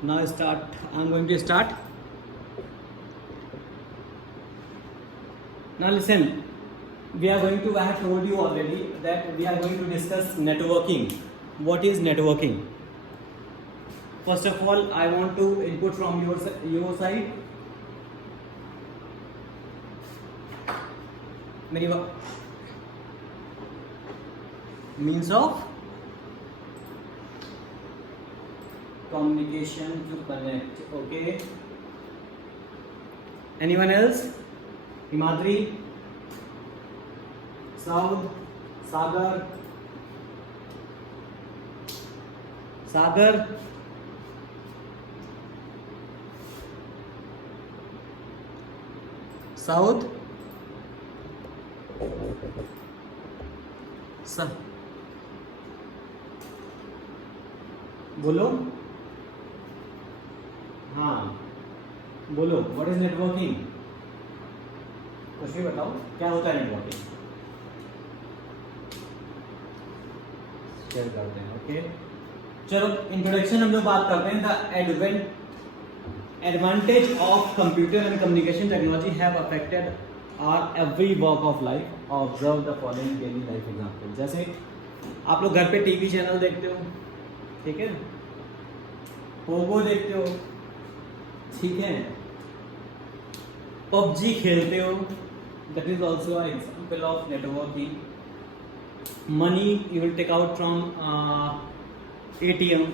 Now start. I'm going to start. Now listen. We are going to. I have told you already that we are going to discuss networking. What is networking? First of all, I want to input from your side. मेरी means of communication to connect. Okay. Anyone else? Himadri, Saud, Sagar, Saud, बोलो. हाँ बोलो. What is networking? कुछ भी बताओ, क्या होता है नेटवर्किंग? शेयर करते हैं. ओके चलो इंट्रोडक्शन हम लोग बात करते हैं. The advantage of computer and communication technology have affected our every walk of life. Observe the following daily life example. जैसे आप लोग घर पे टीवी चैनल देखते हो, ठीक है, पोगो देखते हो, ठीक है, पबजी खेलते हो, that is also example of networking. Money you will take out from ATM,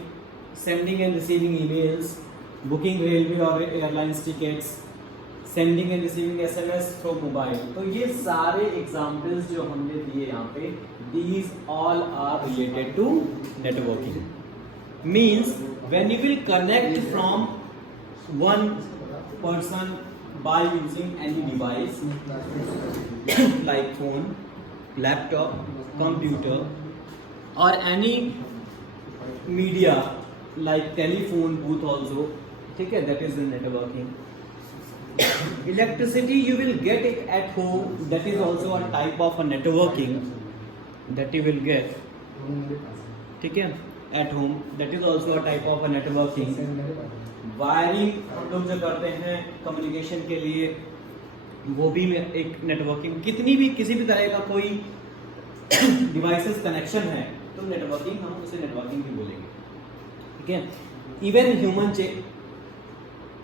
sending and receiving emails, booking railway और airlines tickets, sending and receiving SMS through mobile. तो ये सारे एग्जाम्पल्स जो हमने दिए यहाँ पे, these all are related to networking. Means when you will connect from one person by using any device like phone, laptop, computer or any media like telephone booth also, ठीक है, that is the networking. Electricity you will get it at home, that is also a type of a networking that you will get, ठीक है, at home, that is also a type of a networking. Wiring हम लोग जो करते हैं communication के लिए, वो भी एक नेटवर्किंग. किसी भी तरह का कोई डिवाइसेस कनेक्शन है तो नेटवर्किंग, हम उसे नेटवर्किंग भी बोलेंगे, ठीक है. Even human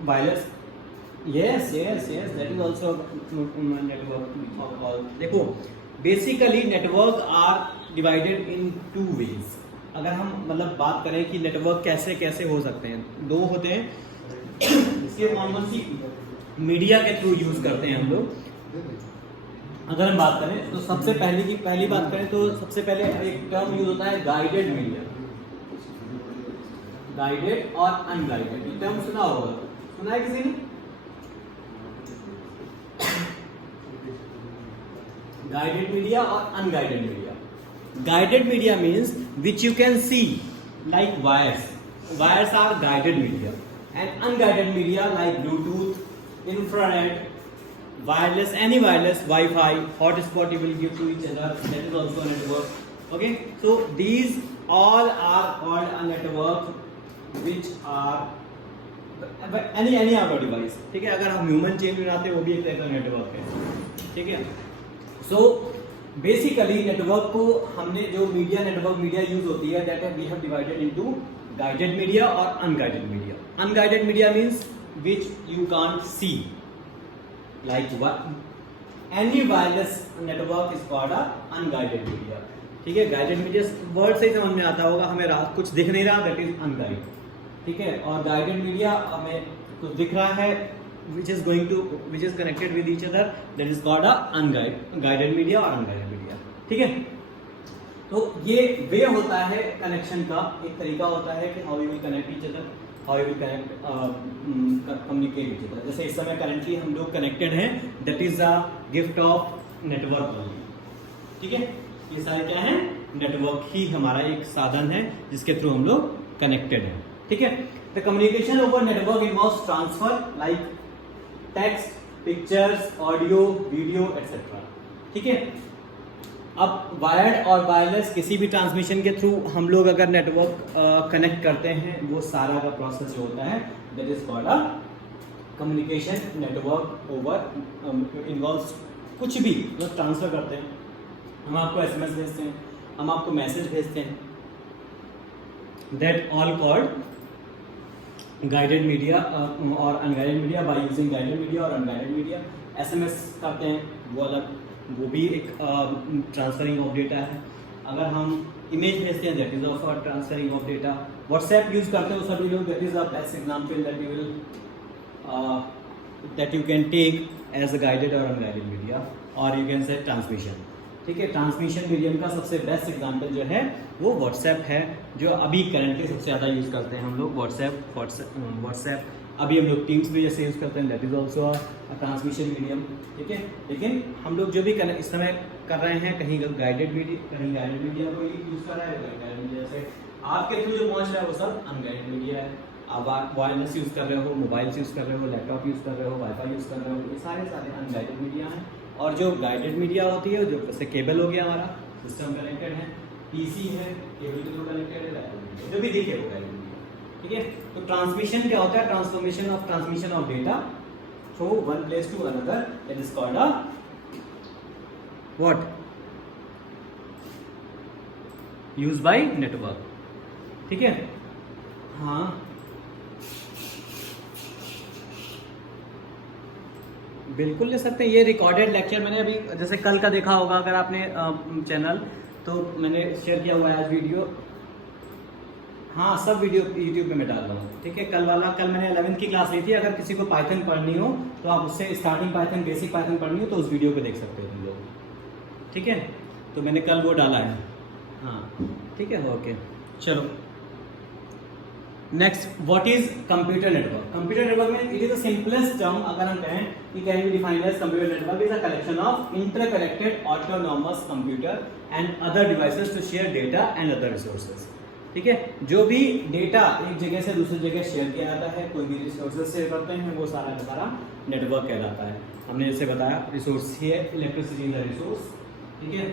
wireless, yes that is also network. देखो basically network are divided in 2 ways. अगर हम मतलब बात करें कि नेटवर्क कैसे कैसे हो सकते हैं, 2 होते हैं. इसके कौन सी मीडिया के थ्रू यूज करते हैं हम लोग. अगर हम बात करें तो सबसे पहली बात करें तो सबसे पहले एक टर्म यूज होता है गाइडेड मीडिया. गाइडेड और अनगाइडेड, ये टर्म सुना होगा, सुना है किसी ने? गाइडेड मीडिया और unguided media. Guided media means which you can see like wires. Wires are guided media. And unguided media like Bluetooth, infrared, wireless, any wireless, Wi-Fi, hotspot you will give to each other. That is also a network. Okay, so these all are called a network, which are any other device. ठीक है, अगर हम human chain बनाते हैं वो भी एक तरह का नेटवर्क है, ठीक है. So बेसिकली नेटवर्क को हमने जो मीडिया यूज होती है, that we have divided into guided media और unguided media. Unguided media means which you can't see, like any wireless network is called a unguided media. ठीक है, गाइडेड मीडिया वर्ड से ही समझ में आता होगा, हमें कुछ दिख नहीं रहा, दैट इज अनगाइड. ठीक है, और गाइडेड मीडिया हमें कुछ दिख रहा है, which is connected with each other, that is called a guided media और unguided media. ठीक है, तो ये वे होता है कनेक्शन का, एक तरीका होता है कि how you will connect each other, how you will communicate each other. जैसे इस समय currently हम लोग connected हैं, that is a gift of network only. ठीक है, ये सारे क्या है, नेटवर्क ही हमारा एक साधन है जिसके थ्रू हम लोग कनेक्टेड हैं. ठीक है, the communication over network involves transfer like text, pictures, audio, video, etc. ठीक है. अब वायर्ड और वायरलेस किसी भी ट्रांसमिशन के थ्रू हम लोग अगर नेटवर्क कनेक्ट करते हैं, वो सारा का प्रोसेस जो होता है that is called a communication network over involves कुछ भी जो ट्रांसफर करते हैं। हम आपको एसएमएस भेजते हैं, हम आपको मैसेज भेजते हैं, that all called guided media और unguided media. By using guided media और अनगाइडेड मीडिया एसएमएस करते हैं, वो अलग, वो भी एक ट्रांसफरिंग ऑफ डेटा है। अगर हम इमेज भेजते हैं that is also transferring of data. WhatsApp use करते हो सभी लोग, that is the best example that you will that you can take as a guided or unguided media, or you can say transmission। ठीक है, transmission medium का सबसे best example जो है वो व्हाट्सएप है, जो अभी करंटली सबसे ज़्यादा यूज़ करते हैं हम लोग। व्हाट्सएप अभी हम लोग टीम्स भी जैसे यूज़ करते हैं, that is also a transmission medium. ठीक है, लेकिन हम लोग जो भी इस समय कर रहे हैं, कहीं गाइडेड मीडिया, कहीं गाइडेड मीडिया को यूज़ कर रहा है, गाइडेड मीडिया से आपके थ्रू जो पहुँच रहा है वो सब अनगाइडेड मीडिया है। अब आप वायरलेस यूज़ कर रहे हो, मोबाइल्स यूज़ कर रहे हो, लैपटॉप यूज़ कर रहे हो, वाईफाई यूज़ कर रहे हो, ये सारे अनगाइडेड मीडिया हैं। और जो गाइडेड मीडिया होती है, जो जैसे केबल हो गया, हमारा सिस्टम कनेक्टेड है, पीसी है, केबल के थ्रू कनेक्टेड है, लैपटॉप जो भी दिखे वो गाइडेड मीडिया। ठीक है, तो ट्रांसमिशन क्या होता है? Transmission of data through one place to another, that is called a what? Use by network. ठीक है, हाँ बिल्कुल ले सकते हैं। ये रिकॉर्डेड लेक्चर मैंने अभी जैसे कल का देखा होगा अगर आपने चैनल, तो मैंने शेयर किया हुआ है आज वीडियो। हाँ, सब वीडियो यूट्यूब पे मैं डाल रहा हूँ। ठीक है, कल मैंने 11th की क्लास ली थी। अगर किसी को पाइथन पढ़नी हो तो आप उससे स्टार्टिंग पाइथन, बेसिक पाइथन पढ़नी हो तो उस वीडियो को देख सकते हो तुम लोग। ठीक है, तो मैंने कल वो डाला है। हाँ ठीक है, ओके चलो next, what is computer network? Computer network में it is the simplest term, अगर हम कहें कि can be defined as computer network is a collection of interconnected autonomous computer and other devices to share data and other resources. ठीक है, जो भी data एक जगह से दूसरी जगह शेयर किया जाता है, कोई भी रिसोर्सेज शेयर करते हैं, वो सारा का सारा नेटवर्क कहलाता है। हमने जैसे बताया रिसोर्स ही है, इलेक्ट्रिसिटी इज अ रिसोर्स। ठीक है,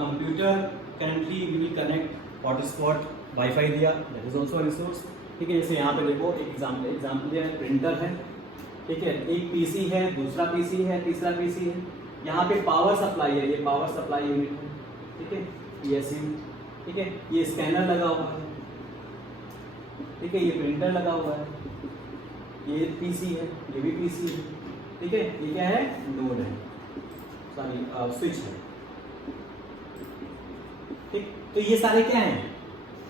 computer currently we will connect hotspot, wifi दिया, दैट इज ऑल्सो रिसोर्स। ठीक है, जैसे यहाँ पे देखो एक एग्जाम्पल दिया है, प्रिंटर है। ठीक है, एक पीसी है, दूसरा पीसी है, तीसरा पीसी है। यहाँ पे पावर सप्लाई है, ये पावर सप्लाई यूनिट है। ठीक है, पीएसयू। ठीक है, ये स्कैनर लगा हुआ है। ठीक है, ये प्रिंटर लगा हुआ है, ये पीसी है, ये भी पीसी है। ठीक है, ये क्या है? नोड है, सॉरी स्विच है। ठीक, तो ये सारे क्या हैं?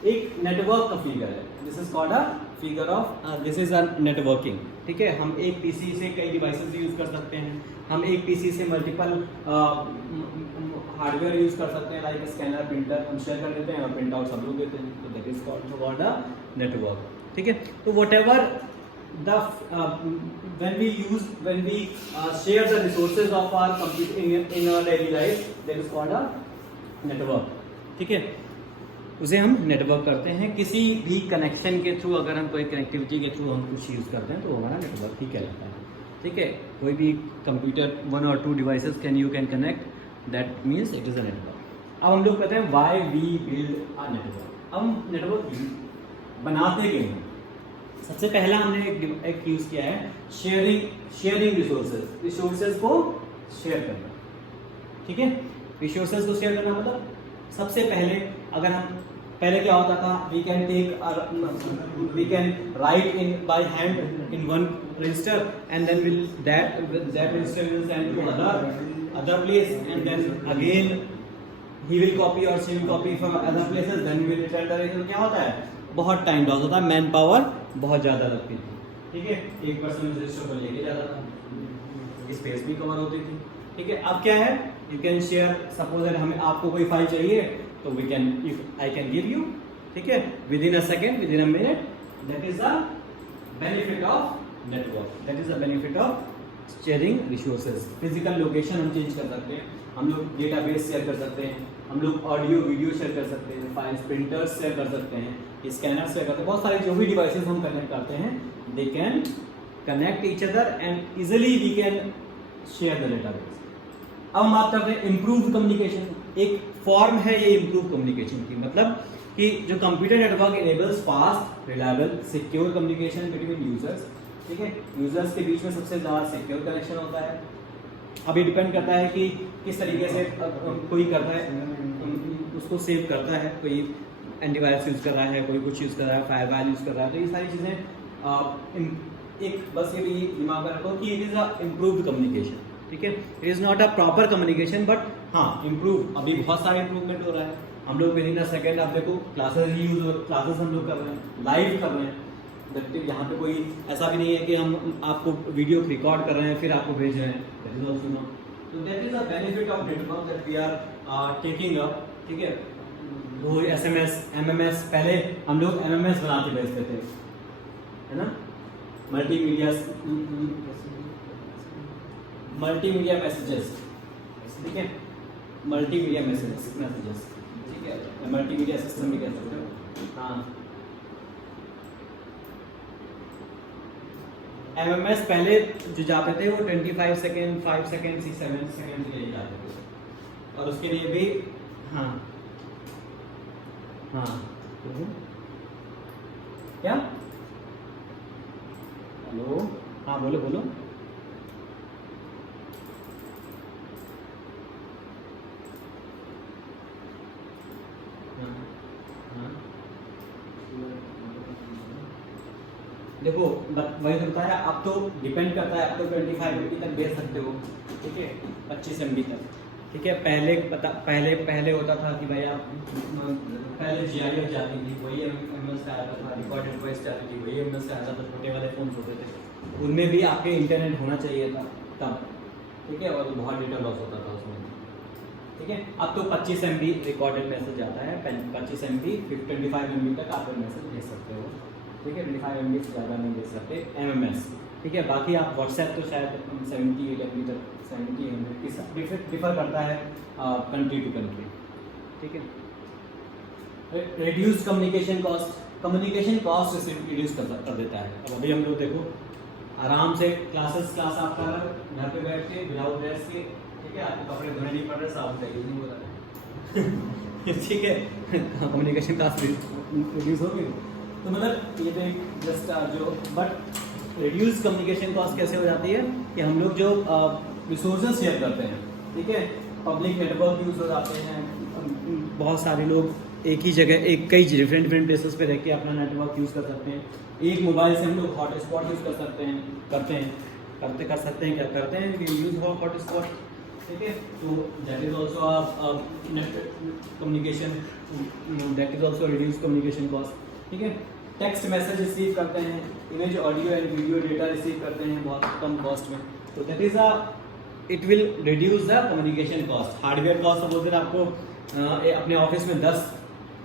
एक नेटवर्क का फिगर है। This is called a figure of, this is a networking. ठीक है, हम एक पीसी से कई डिवाइसेस यूज कर सकते हैं, हम एक पीसी से मल्टीपल हार्डवेयर यूज कर सकते हैं, लाइक स्कैनर, प्रिंटर हम शेयर कर देते हैं और प्रिंट आउट सब लोग देते हैं, तो that is called a network. ठीक है, तो whatever the when we share the resources of our computer in our daily life, that is called a network। ठीक है, उसे हम नेटवर्क करते हैं। किसी भी कनेक्शन के थ्रू, अगर हम कोई कनेक्टिविटी के थ्रू हम कुछ यूज़ करते हैं तो वो हमारा नेटवर्क ही कहलाता है। ठीक है, कोई भी computer 1 or 2 devices you can connect, that means it is a network. अब हम लोग कहते हैं why we build a network. अब हम नेटवर्क बनाते क्यों हैं? सबसे पहला हमने एक यूज़ किया है शेयरिंग रिसोर्सेज को शेयर करना। ठीक है, रिसोर्सेज को शेयर करना मतलब सबसे पहले अगर हम पहले क्या होता था, we can write in by hand in one register and then will that register will send to other place and then again he will copy और she will copy from other places, then will return the register. क्या होता है? बहुत time loss होता है, man power बहुत ज़्यादा लगती थी। ठीक है, एक पर्सन रजिस्टर को लेके जाता था, स्पेस भी कवर होती थी। ठीक है, अब क्या है? यू कैन शेयर, सपोज हमें आपको कोई फाइल चाहिए तो we can, if I can give you, ठीक है, within a second, within a minute. That is the benefit of network, that is the benefit of sharing resources. Physical location हम change कर सकते हैं, हम लोग database share कर सकते हैं, हम लोग ऑडियो वीडियो शेयर कर सकते हैं, फाइल्स, प्रिंटर्स शेयर कर सकते हैं, स्कैनर शेयर करते हैं। बहुत सारे जो भी डिवाइसेस हम कनेक्ट करते हैं, they can connect each other and easily we can share the database. अब हम बात करते हैं इम्प्रूव कम्युनिकेशन। एक फॉर्म है ये इम्प्रूव कम्युनिकेशन की, मतलब कि जो computer network enables fast, reliable, secure communication between users, ठीक है, यूजर्स के बीच में सबसे ज़्यादा सिक्योर कनेक्शन होता है। अब ये डिपेंड करता है कि किस तरीके से कोई करता है, उसको सेव करता है, कोई एंटीवायरस यूज़ कर रहा है, कोई कुछ यूज़ कर रहा है, फायरवॉल यूज़ कर रहा है, तो ये सारी चीज़ें एक बस ये भी दिमाग में रखो कि it is a improved communication, ठीक है, it is not a proper communication but हाँ इम्प्रूव, अभी बहुत सारा इम्प्रूवमेंट हो रहा है। हम लोग विद इन अ सेकेंड आप देखो क्लासेस हम लोग कर रहे हैं, लाइव कर रहे हैं, जबकि यहाँ पे कोई ऐसा भी नहीं है कि हम आपको वीडियो रिकॉर्ड कर रहे हैं फिर आपको भेज रहे हैं, दैट इज आल्सो नॉट, तो that is a benefit of network that we are taking up, ठीक है। वो SMS MMS, पहले हम लोग MMS बना के भेजते थे, है ना, मल्टीमीडिया मैसेजेस, ठीक है, मल्टीमीडिया मैसेजेस, ठीक है, मल्टीमीडिया सिस्टम भी कह सकते हो, हाँ। MMS पहले जो जाते थे वो 25 सेकेंड, 5 सेकेंड, 6 सेकेंड के लिए जाते थे, और उसके लिए भी हाँ हाँ क्या, हेलो, हाँ बोलो बोलो, देखो वही होता है, अब तो डिपेंड करता है, अब तो 25 MB तक भेज सकते हो, ठीक है, 25 MB तक, ठीक है। पहले होता था कि भाई आप पहले GIF जाती थी, वही MS का आता था, रिकॉर्डेड वॉइस जाती थी, वही MS का आता था, छोटे वाले फोन होते थे, उनमें भी आपके इंटरनेट होना चाहिए था तब, ठीक है, और बहुत डेटा लॉस होता था उसमें, ठीक है। अब तो 25 MB रिकॉर्डेड मैसेज आता है, 25 MB, 25 MB तक आप मैसेज भेज सकते हो, ठीक है, 25 MB से ज़्यादा नहीं भेज सकते MMS, ठीक है। बाकी आप व्हाट्सएप तो शायद 78 MB तक, 70 MB डिफर करता है कंट्री टू कंट्री, ठीक है। रिड्यूस कम्युनिकेशन कॉस्ट रिड्यूस कर देता है। अब अभी हम लोग देखो आराम से क्लास आप कर रहे घर पे बैठ के विदाउट ड्रेस के, ठीक है, आपको कपड़े धोने नहीं पड़ रहे, साबुन का यूज नहीं हो रहा है ठीक है, कम्युनिकेशन कॉस्ट रिड्यूस हो गई। तो मतलब ये तो जस्ट जो बट रिड्यूस कम्युनिकेशन कॉस्ट कैसे हो जाती है कि हम लोग जो रिसोर्सेज शेयर करते हैं, ठीक है, पब्लिक नेटवर्क यूज हो जाते हैं, बहुत सारे लोग एक ही जगह कई डिफरेंट प्लेसेस पे रह के अपना नेटवर्क यूज़ कर सकते हैं, एक मोबाइल से हम लोग हॉटस्पॉट यूज़ कर सकते हैं, यूज़ हॉटस्पॉट, ठीक है। तो that is also communication, that is also reduce communication cost, ठीक है। टेक्स्ट मैसेज रिसीव करते हैं, image audio and video data receive करते हैं बहुत कम कॉस्ट में, तो that is it will reduce the communication cost. Hardware cost suppose आपको अपने ऑफिस में 10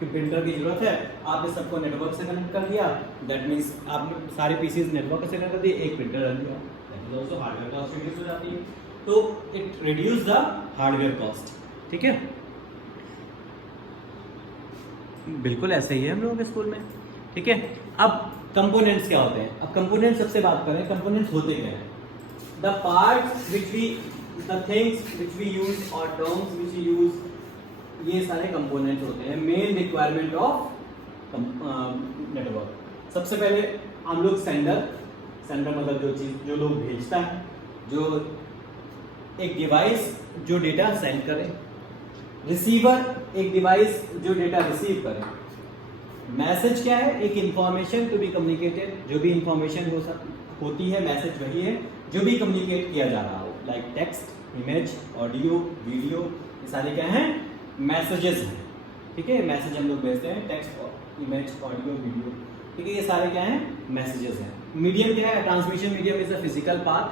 प्रिंटर की जरूरत है, आपने सबको नेटवर्क से कनेक्ट कर दिया, दैट मीन्स आपने सारे पीसीज नेटवर्क से कनेक्ट कर दिए, एक प्रिंटर रख दिया, that is also hardware cost reduce हो जाती है, तो it reduce the hardware cost, ठीक है। बिल्कुल ऐसे ही है हम लोगों के स्कूल में, ठीक है। अब कंपोनेंट्स क्या होते हैं, अब कंपोनेंट्स सबसे बात करें, कंपोनेंट्स होते क्या हैं, the parts which we, the things which we use और टर्म्स विच वी यूज, ये सारे कंपोनेंट्स होते हैं, मेन रिक्वायरमेंट ऑफ नेटवर्क। सबसे पहले हम लोग सेंडर मतलब जो चीज जो लोग भेजता है, जो एक डिवाइस जो डेटा सेंड करे, रिसीवर एक डिवाइस जो डेटा रिसीव करे, मैसेज क्या है, एक इंफॉर्मेशन टू बी कम्युनिकेटेड, जो भी इंफॉर्मेशन होती है मैसेज वही है जो भी कम्युनिकेट किया जा रहा हो, like text, image, audio, video, ये सारे क्या हैं, मैसेजेस हैं, ठीक है। मैसेज हम लोग भेजते हैं, टेक्स्ट, इमेज, ऑडियो, वीडियो, ठीक है, ये सारे क्या हैं, मैसेजेस हैं। मीडियम क्या है, transmission medium is a physical path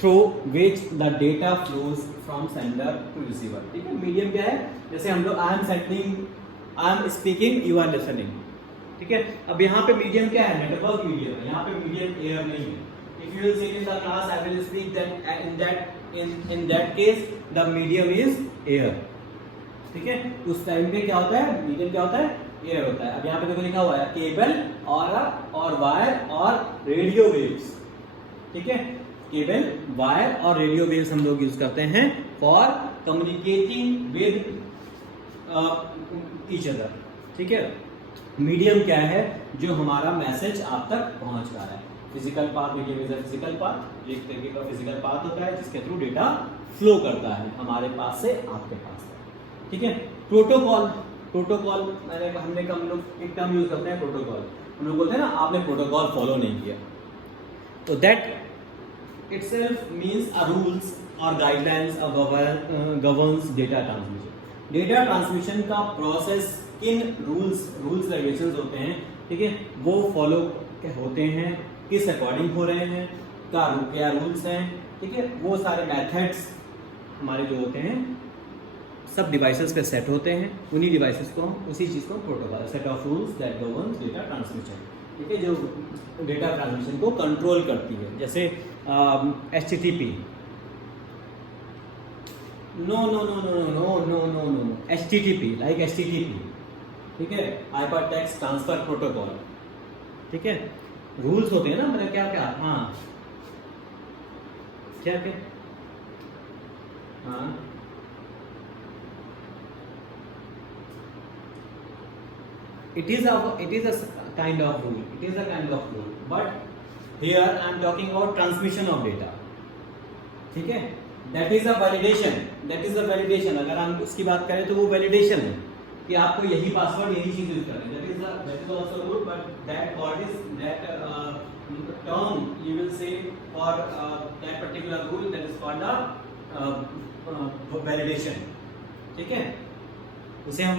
through which the data flows from sender to receiver, ठीक है। मीडियम क्या है, जैसे हम लोग I am speaking, you are listening, ठीक है। अब यहाँ पे मीडियम क्या है, नेटवर्क मीडियम है, यहाँ पे मीडियम एयर नहीं है। If you will sit in the class, I will speak, then in that case the medium is air, ठीक है। उस टाइम पे क्या होता है, मीडियम क्या होता है, एयर होता है। अब यहाँ पे देखो लिखा हुआ है केबल और वायर और रेडियो वेव्स, ठीक है। केबल, वायर और रेडियो वेव्स हम लोग यूज करते हैं for communicating with each other. ठीक है, मीडियम क्या है? जो हमारा मैसेज आप तक पहुंच रहा है। Physical path, medium is a physical path, एक तरीके का फिजिकल पाथ होता है जिसके थ्रू डेटा फ्लो करता है हमारे पास से आपके पास तक। ठीक है, प्रोटोकॉल, प्रोटोकॉल हमने हम लोग एक टर्म यूज करते हैं प्रोटोकॉल। हम लोग बोलते हैं ना आपने प्रोटोकॉल फॉलो नहीं किया, तो that itself means a rules और guidelines governs data transmission. Data transmission का प्रोसेस किन रूल्स रेगुलेशंस होते हैं, ठीक है, वो फॉलो होते हैं, किस अकॉर्डिंग हो रहे हैं, क्या रूल्स हैं, ठीक है, वो सारे मेथड्स हमारे जो होते हैं सब डिवाइसेस पे सेट होते हैं। उन्हीं डिवाइसेस को उसी चीज़ को protocol, set of rules that governs data transmission, ठीक है, जो डेटा ट्रांसमिशन को कंट्रोल करती है। जैसे HTTP, no HTTP, like HTTP, ठीक है, हाइपर टेक्स्ट ट्रांसफर प्रोटोकॉल। ठीक है, रूल्स होते हैं ना, मतलब क्या क्या, हाँ क्या क्या, हाँ it is a kind of rule, but here I am talking about transmission of data। ठीक है, that is a validation। अगर हम उसकी बात करें तो वो वैलिडेशन है कि आपको यही पासवर्ड, यही चीज यूज करनी है। that is also good, but that word is that term you will say for that particular rule, that is called the validation। ठीक है, उसे हम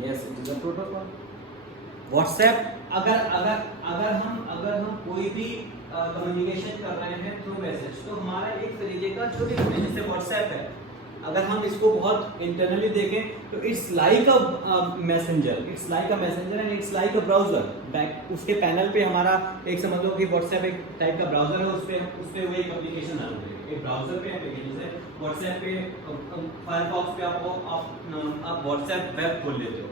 yes it is a protocol। WhatsApp, अगर हम कोई भी कम्युनिकेशन कर रहे हैं थ्रू मैसेज, तो हमारा एक तरीके का जो भी जैसे व्हाट्सएप है, अगर हम इसको बहुत इंटरनली देखें तो it's like a messenger and it's like a browser. Back उसके पैनल पे हमारा एक समझ लो कि व्हाट्सएप एक टाइप का ब्राउजर है, उस पे वो एक एप्लीकेशन आ रही है, एक ब्राउजर पे एप्लीकेशन है। व्हाट्सएप पे, फायरफॉक्स पे आप व्हाट्सएप वेब खोल लेते हो,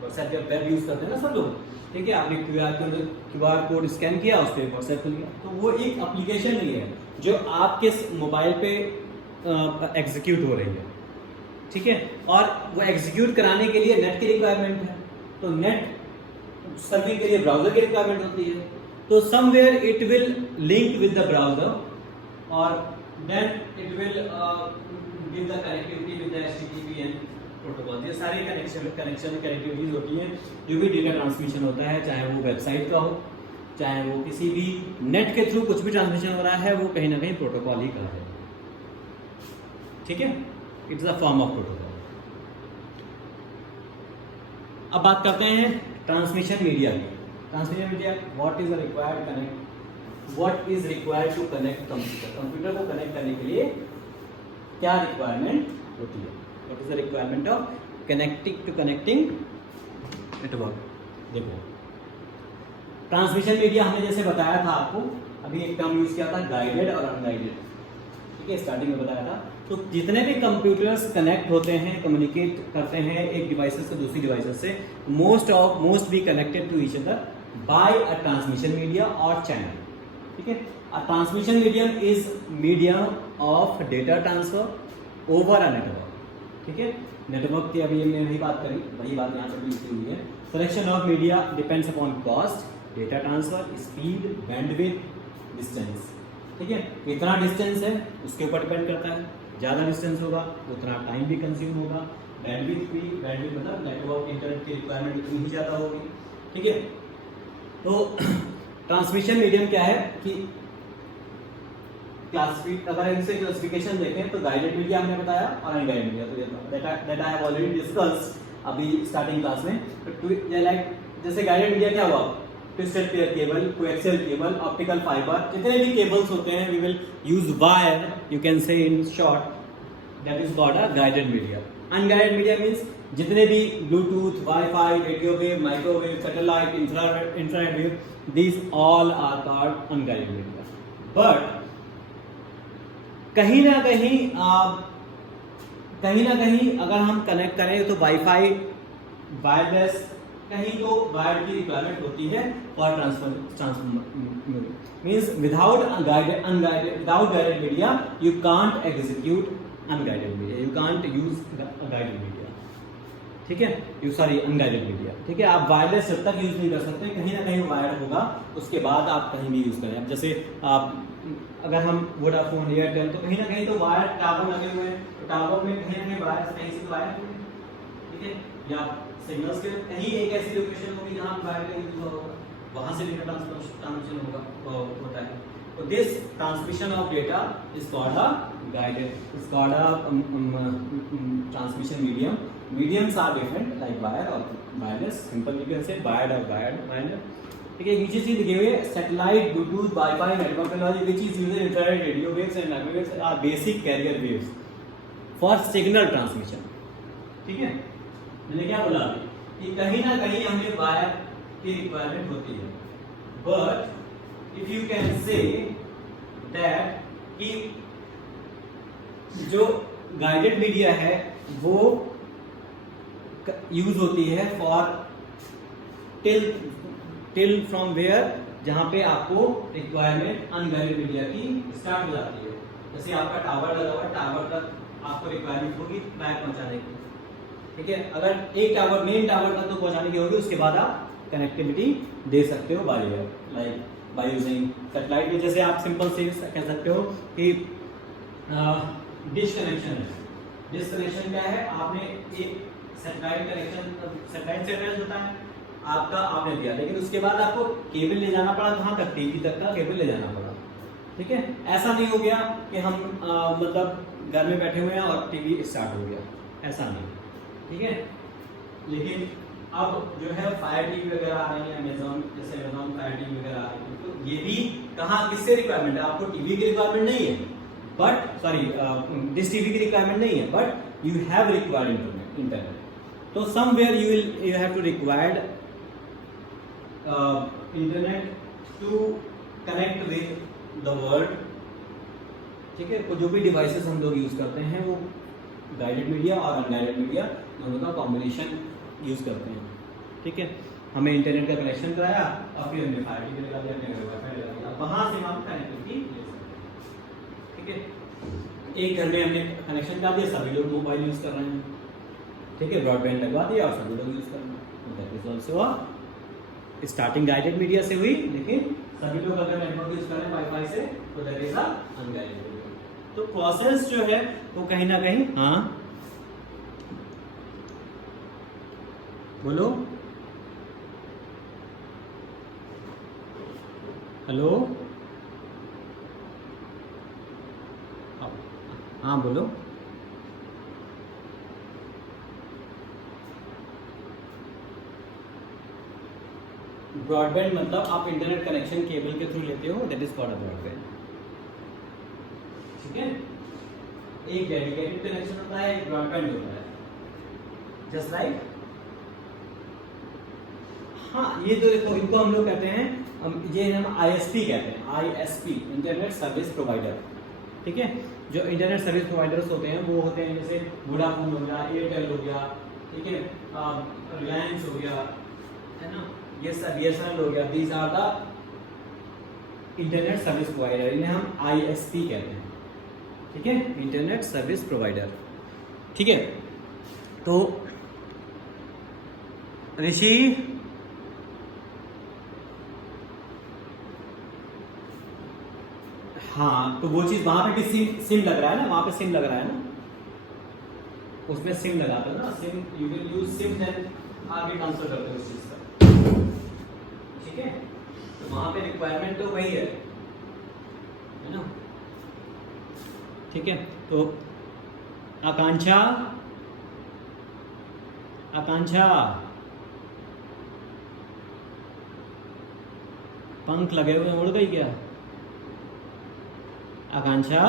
व्हाट्सएप का वेब यूज करते हैं ना सब लोग, ठीक है, आपने क्यूआर कोड स्कैन किया, उस पर व्हाट्सएप खुल गया। तो वो एक एप्लीकेशन नहीं है जो आपके मोबाइल पे एग्जीक्यूट हो रही है। ठीक है, और वो एग्जीक्यूट कराने के लिए नेट की रिक्वायरमेंट है, तो नेट सर्विंग के लिए ब्राउजर की रिक्वायरमेंट होती है। तो somewhere it will link with the browser और then it will give the connectivity with the HTTP and protocol. ये सारे कनेक्शन कनेक्टिविटीज होती हैं जो भी डेटा ट्रांसमिशन होता है, चाहे वो वेबसाइट का हो, चाहे वो किसी भी नेट के थ्रू कुछ भी ट्रांसमिशन हो रहा है, वो कहीं ना कहीं प्रोटोकॉल ही का है। ठीक है, it's a form of protocol. अब बात करते हैं ट्रांसमिशन मीडिया की। Transmission media, what is required to connect computer को कनेक्ट करने के लिए क्या रिक्वायरमेंट होती है? What is the requirement of connecting network? देखो, ट्रांसमिशन मीडिया हमने जैसे बताया था आपको, अभी एक टर्म यूज किया था गाइडेड और अनगाइडेड। ठीक है, स्टार्टिंग में बताया था। तो जितने भी कंप्यूटर्स कनेक्ट होते हैं, कम्युनिकेट करते हैं एक डिवाइसेस से दूसरी डिवाइसेस से, most be connected to each other by a transmission media और चैनल। ठीक है, a transmission medium is medium of data transfer over a network. ठीक है, नेटवर्क की अभी हमने वही बात करी, वही बात यहाँ पर भी लिखी हुई है। Selection of media depends upon cost, data transfer, speed, bandwidth, distance. ठीक है, कितना डिस्टेंस है उसके ऊपर डिपेंड करता है। ज़्यादा डिस्टेंस होगा उतना टाइम भी कंज्यूम होगा। बैंडविड्थ मतलब नेटवर्क इंटरनेट की रिक्वायरमेंट उतनी ही ज़्यादा होगी। ठीक है, तो ट्रांसमिशन मीडियम क्या है कि अगर इनसे क्लासिफिकेशन देखें तो गाइडेड मीडिया हमने बताया और अनगाइडेड मीडिया, तो that I have already discussed अभी स्टार्टिंग क्लास में। लाइक जैसे गाइडेड मीडिया क्या हुआ, twisted pair cable, coaxial cable, optical fibre, जितने भी केबल्स होते हैं we will use wire, you can say in short, that is called a guided media. Unguided media means जितने भी Bluetooth, wifi, radio wave, microwave, satellite, infrared wave, these all are called unguided media. But कहीं ना कहीं कहीं ना कहीं अगर हम कनेक्ट करें तो वाईफाई, वायरलेस, कहीं तो वायर की रिक्वायरमेंट होती है for transfer means without guided media you can't execute unguided media, you can't use guided media, ठीक है, यू सॉरी अनगाइडेड मीडिया, ठीक है। आप वायरलेस जब तक यूज नहीं कर सकते, कहीं ना कहीं वायर होगा, उसके बाद आप कहीं भी यूज करें। अब जैसे आप अगर हम वोडाफोन, एयरटेल, तो कहीं ना कहीं तो वायर टावर लगे हुए हैं, तो टावर में कहीं ना कहीं वायर, कहीं से तो वायर होंगे, ठीक है, या सिग्नल्स के कहीं एक ऐसी लोकेशन होगी जहां वायर का यूज होगा, वहां से डेटा ट्रांसमिशन होता है। तो this transmission of data is called a guided, is called a transmission medium. Mediums are different like wire or wireless, simple you can say wired or wired, ठीक है। नीचे चीज लिखे हुए satellite, Bluetooth, wifi network technology which is used in infrared radio waves and microwaves are basic carrier waves for signal transmission, ठीक है। मैंने क्या बोला कि कहीं ना कहीं हमें वायर की रिक्वायरमेंट होती है, but if you can say that कि जो गाइडेड मीडिया है वो यूज होती है फॉर टिल फ्रॉम वेयर, जहां पे आपको रिक्वायरमेंट अनगाइडेड मीडिया की स्टार्ट हो जाती है। जैसे आपका टावर लगा हुआ, टावर तक आपको रिक्वायरमेंट होगी वायर पहुंचाने की, ठीक है। अगर एक टावर मेन टावर तक तो पहुंचाने की होगी, उसके बाद आप कनेक्टिविटी दे सकते हो by air, like by using satellite में। जैसे आप सिंपल से कह सकते हो कि डिश कनेक्शन है। डिश कनेक्शन क्या है, आपने एक सैटेलाइट कनेक्शन, सैटेलाइट से अटैच होता है आपका, आपने दिया, लेकिन उसके बाद आपको केबल ले जाना पड़ा, कहाँ तक, टीवी तक का केबल ले जाना पड़ा, ठीक है। ऐसा नहीं हो गया कि हम मतलब घर में बैठे हुए हैं और टीवी स्टार्ट हो गया, ऐसा नहीं, ठीक है। लेकिन अब जो है फायर टीवी वगैरह आ रही है, अमेजॉन जैसे अमेजॉन फायर टीवी वगैरह आ रही है, तो ये भी कहाँ किससे रिक्वायरमेंट है, आपको टीवी की रिक्वायरमेंट नहीं है, बट सॉरी डिश टीवी की रिक्वायरमेंट नहीं है, but you have required internet. तो somewhere you have to required internet to connect with the world, ठीक है। जो भी डिवाइसेस हम लोग यूज करते हैं वो गाइडेड मीडिया और अनगाइडेड मीडिया दोनों का कॉम्बिनेशन यूज करते हैं, ठीक है। हमें इंटरनेट का कनेक्शन कराया और फिर हमने फायर टीवी लगा दिया, वाईफाई लगा दिया, वहां से हम कनेक्टिविटी ले सकते हैं, ठीक है। एक घर में हमने कनेक्शन कर दिया, सभी लोग मोबाइल यूज कर रहे हैं, ठीक है, ब्रॉडबैंड लगवा दिया और सभी लोग यूज कर रहे हैं। That is also starting guided media से हुई, लेकिन सभी लोग अगर नेटवर्क यूज कर रहे हैं वाईफाई से, तो दैट इज अनगाइडेड मीडिया। तो प्रोसेस जो है वो कहीं ना कहीं, हाँ बोलो, हेलो, हाँ बोलो। ब्रॉडबैंड मतलब आप इंटरनेट कनेक्शन केबल के थ्रू लेते हो, that is called a broadband, ठीक है। एक डेडिकेटेड कनेक्शन होता है, एक ब्रॉडबैंड होता है, जस्ट लाइक, हाँ ये तो देखो, इनको हम लोग कहते हैं, ये हम आईएसपी कहते हैं, आईएसपी इंटरनेट सर्विस प्रोवाइडर, ठीक है। जो इंटरनेट सर्विस प्रोवाइडर्स होते हैं वो होते हैं जैसे वोडाफोन हो गया, एयरटेल हो गया, ठीक है, रिलायंस हो गया, है ना, ये सब बीएसएनएल हो गया, these are the internet service provider, इन्हें हम आईएसपी कहते हैं, ठीक है, इंटरनेट सर्विस प्रोवाइडर, ठीक है। तो ऋषि, हाँ तो वो चीज वहां पे भी सिम लग रहा है ना, वहां पे सिम लग रहा है ना, उसमें सिम लगाते हो ना, SIM you will use SIM, then आगे ट्रांसफर करते हो उस चीज का, ठीक है। तो वहां पे रिक्वायरमेंट तो वही है ना, ठीक है। तो आकांक्षा, आकांक्षा पंख लगे हुए उड़ गई क्या आकांक्षा?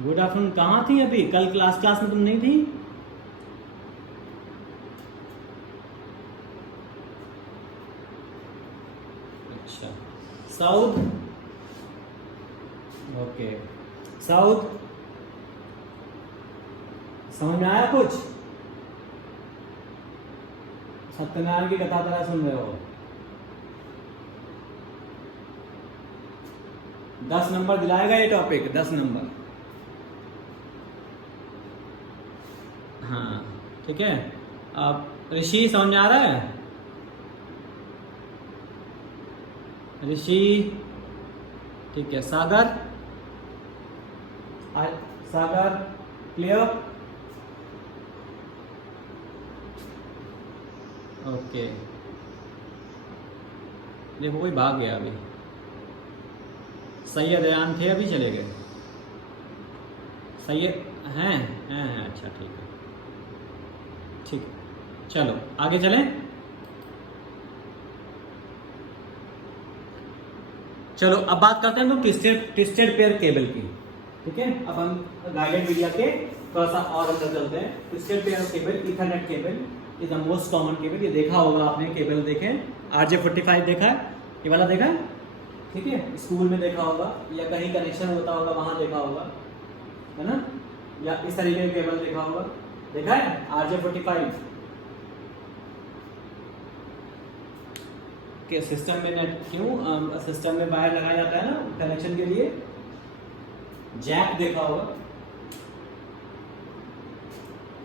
गुड आफ्टरनून, कहाँ थी अभी? कल क्लास में तुम नहीं थी? अच्छा, साउथ, ओके। साउथ, समझ में आया कुछ? सत्यनारायण की कथा तरह सुन रहे हो। 10 नंबर दिलाएगा ये टॉपिक, 10 नंबर। हाँ ठीक है। अब ऋषि समझ में आ रहा है? ऋषि ठीक है। सागर, सागर क्लियर? ओके। देखो कोई भाग गया अभी। सैयद अयान थे, अभी चले गए। सैयद हैं, अच्छा ठीक है, ठीक। चलो आगे चलें। चलो अब बात करते हैं हम ट्विस्टेड पेयर केबल की। ठीक है, अब हम गाइडेड मीडिया के थोड़ा सा और अंदर चलते हैं। Twisted pair cable, Ethernet cable is the most common cable. ये देखा होगा आपने, केबल देखे, RJ45 देखा है, ये वाला देखा है, ठीक है, स्कूल में देखा होगा या कहीं कनेक्शन होता होगा वहां देखा होगा, है ना, या इस तरीके का केबल देखा होगा, देखा है RJ45 के सिस्टम में नेट, क्यों सिस्टम में वायर लगाया जाता है ना कनेक्शन के लिए। जैक देखा होगा,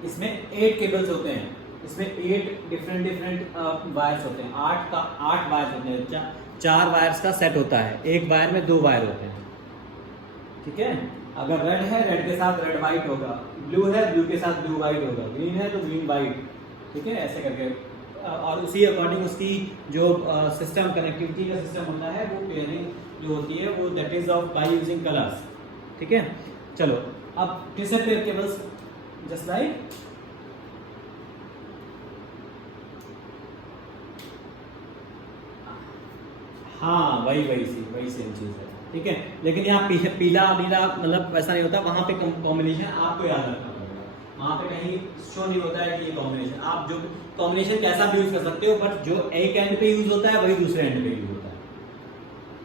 इसमें 8 केबल्स होते हैं, इसमें 8 डिफरेंट वायर्स होते हैं, 8 वायर्स होते हैं, 4 वायर्स का सेट होता है, एक वायर में 2 वायर होते हैं। ठीक है, अगर रेड है रेड के साथ रेड वाइट होगा, ब्लू है ब्लू के साथ ब्लू वाइट होगा, ग्रीन है तो ग्रीन वाइट। ठीक है, ऐसे करके, और उसी अकॉर्डिंग उसकी जो सिस्टम कनेक्टिविटी का सिस्टम होता है वो पेयरिंग जो होती है वो that is of by using colours. ठीक है, चलो अब twisted pair cables just like हाँ वही सेम चीज है। ठीक है, लेकिन यहाँ पीला नीला मतलब वैसा नहीं होता, वहां पे कॉम्बिनेशन आपको याद रखना पड़ेगा, वहां पे कहीं शो नहीं होता है कि ये कॉम्बिनेशन, आप जो कॉम्बिनेशन कैसा भी यूज कर सकते हो, बट जो एक एंड पे यूज होता है वही दूसरे एंड पे यूज होता है,